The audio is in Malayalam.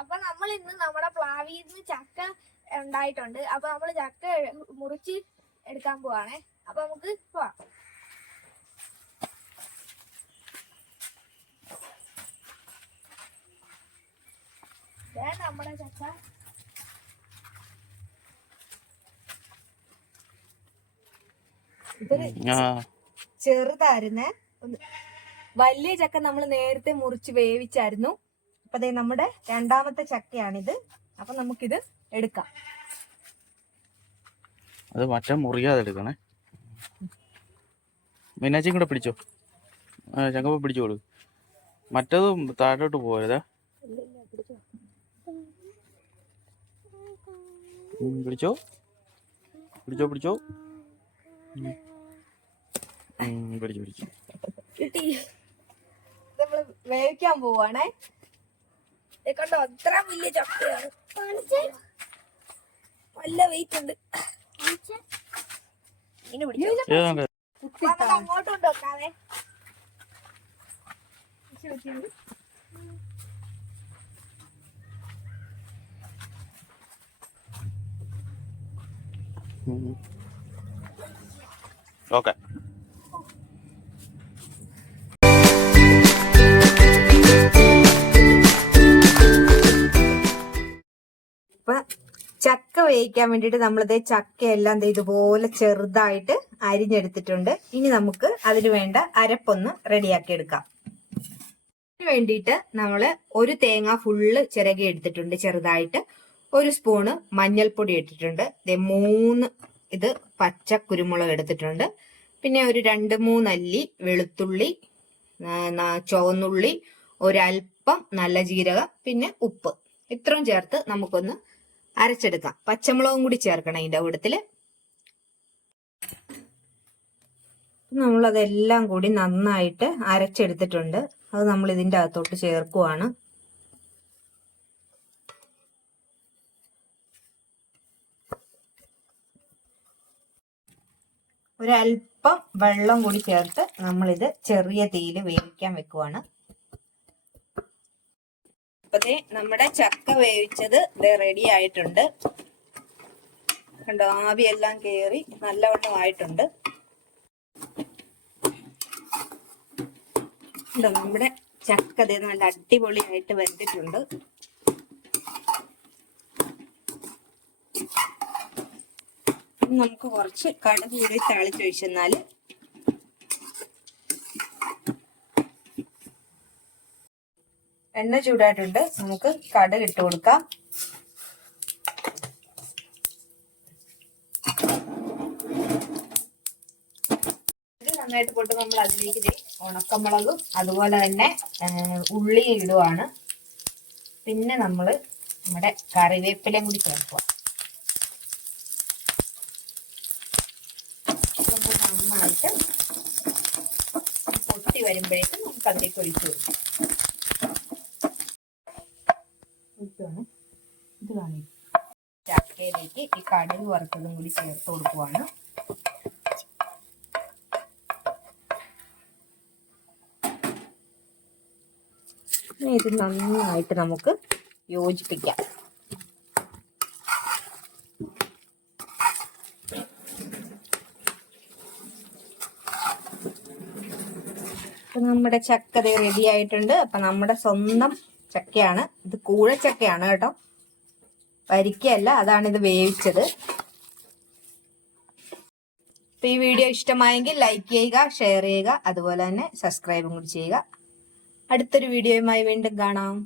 അപ്പൊ നമ്മൾ ഇന്ന് നമ്മുടെ പ്ലാവിൽ നിന്ന് ചക്ക ഉണ്ടായിട്ടുണ്ട്. അപ്പൊ നമ്മൾ ചക്ക മുറിച്ച് എടുക്കാൻ പോവാണേ. അപ്പൊ നമുക്ക് പോവാം. നമ്മുടെ ചക്ക ചെറുതായിരുന്നേ. വലിയ ചക്ക നമ്മൾ നേരത്തെ മുറിച്ച് വേവിച്ചായിരുന്നു. അപ്പൊ ദേ നമ്മുടെ രണ്ടാമത്തെ ചക്കയാണിത്. അപ്പൊ നമുക്കിത് എടുക്കാം. അത് മറ്റേ മുറിയാതെ എടുക്കണേ. മീനാച്ചിയും കൂടെ പിടിച്ചോ, ചക്കപ്പ പിടിച്ചോളൂ. മറ്റേതും താഴോട്ട് പോരുതേ. പിടിച്ചോ പിടിച്ചോ പിടിച്ചോ പിടിച്ചു. നമ്മള് വേവിക്കാൻ പോവാണേ. കണ്ടോ, അത്ര വലിയ ചക്കയാണ്. നല്ല വെയിറ്റ് ഉണ്ട്. അങ്ങോട്ട് കൊണ്ടുവെക്കാവേ. ഓക്കെ. ചക്ക വേവിക്കാൻ വേണ്ടിട്ട് നമ്മളിത് ചക്കയെല്ലാം ഇതുപോലെ ചെറുതായിട്ട് അരിഞ്ഞെടുത്തിട്ടുണ്ട്. ഇനി നമുക്ക് അതിന് വേണ്ട അരപ്പൊന്ന് റെഡിയാക്കി എടുക്കാം. അതിന് വേണ്ടിയിട്ട് നമ്മള് ഒരു തേങ്ങ ഫുള്ള് ചിരകി എടുത്തിട്ടുണ്ട് ചെറുതായിട്ട്. ഒരു സ്പൂണ് മഞ്ഞൾപ്പൊടി ഇട്ടിട്ടുണ്ട്. 3 ഇത് പച്ച കുരുമുളക് എടുത്തിട്ടുണ്ട്. പിന്നെ ഒരു 2-3 അല്ലി വെളുത്തുള്ളി, ചുവന്നുള്ളി, ഒരൽപ്പം നല്ല ജീരകം, പിന്നെ ഉപ്പ്. ഇത്രയും ചേർത്ത് നമുക്കൊന്ന് അരച്ചെടുക്കാം. പച്ചമുളകും കൂടി ചേർക്കണം ഇതിന്റെ കൂട്ടത്തില്. നമ്മളതെല്ലാം കൂടി നന്നായിട്ട് അരച്ചെടുത്തിട്ടുണ്ട്. അത് നമ്മൾ ഇതിന്റെ അകത്തോട്ട് ചേർക്കുവാണ്. ഒരൽപ്പം വെള്ളം കൂടി ചേർത്ത് നമ്മളിത് ചെറിയ തീയിൽ വേവിക്കാൻ വെക്കുവാണ്. അപ്പതേ നമ്മുടെ ചക്ക വേവിച്ചത് റെഡി ആയിട്ടുണ്ട്. കണ്ടോ, ആവിയെല്ലാം കേറി നല്ലവണ്ണം ആയിട്ടുണ്ട്. നമ്മുടെ ചക്ക നല്ല അടിപൊളിയായിട്ട് വെന്തിട്ടുണ്ട്. നമുക്ക് കുറച്ച് കടുക് കൂടി താളിച്ചൊഴിച്ചെന്നാല് എണ്ണ ചൂടായിട്ടുണ്ട്. നമുക്ക് കടുക് ഇട്ട് കൊടുക്കാം. ഇത് നന്നായിട്ട് പൊട്ട് നമ്മൾ അതിലേക്ക് ഉണക്കമുളകും അതുപോലെ തന്നെ ഉള്ളി ഇടുവാണ്. പിന്നെ നമ്മള് നമ്മുടെ കറിവേപ്പിലയും കൂടി ചേർക്കുക. നന്നായിട്ട് പൊട്ടി വരുമ്പോഴേക്കും നമുക്ക് അതിലേക്ക് ഒഴിച്ചു കൊടുക്കാം. ചക്കയിലേക്ക് ഈ കടുക് വറുത്തതും കൂടി ചേർത്ത് കൊടുക്കുവാണ്. ഇത് നന്നായിട്ട് നമുക്ക് യോജിപ്പിക്കാം. നമ്മുടെ ചക്ക റെഡി ആയിട്ടുണ്ട്. അപ്പൊ നമ്മുടെ സ്വന്തം ചക്കയാണ് ഇത്. കൂഴച്ചക്കയാണ് കേട്ടോ, വരിക്കയല്ല. അതാണ് ഇത് വേവിച്ചത്. അപ്പൊ ഈ വീഡിയോ ഇഷ്ടമായെങ്കിൽ ലൈക്ക് ചെയ്യുക, ഷെയർ ചെയ്യുക, അതുപോലെ തന്നെ സബ്സ്ക്രൈബും കൂടി ചെയ്യുക. അടുത്തൊരു വീഡിയോയുമായി വീണ്ടും കാണാം.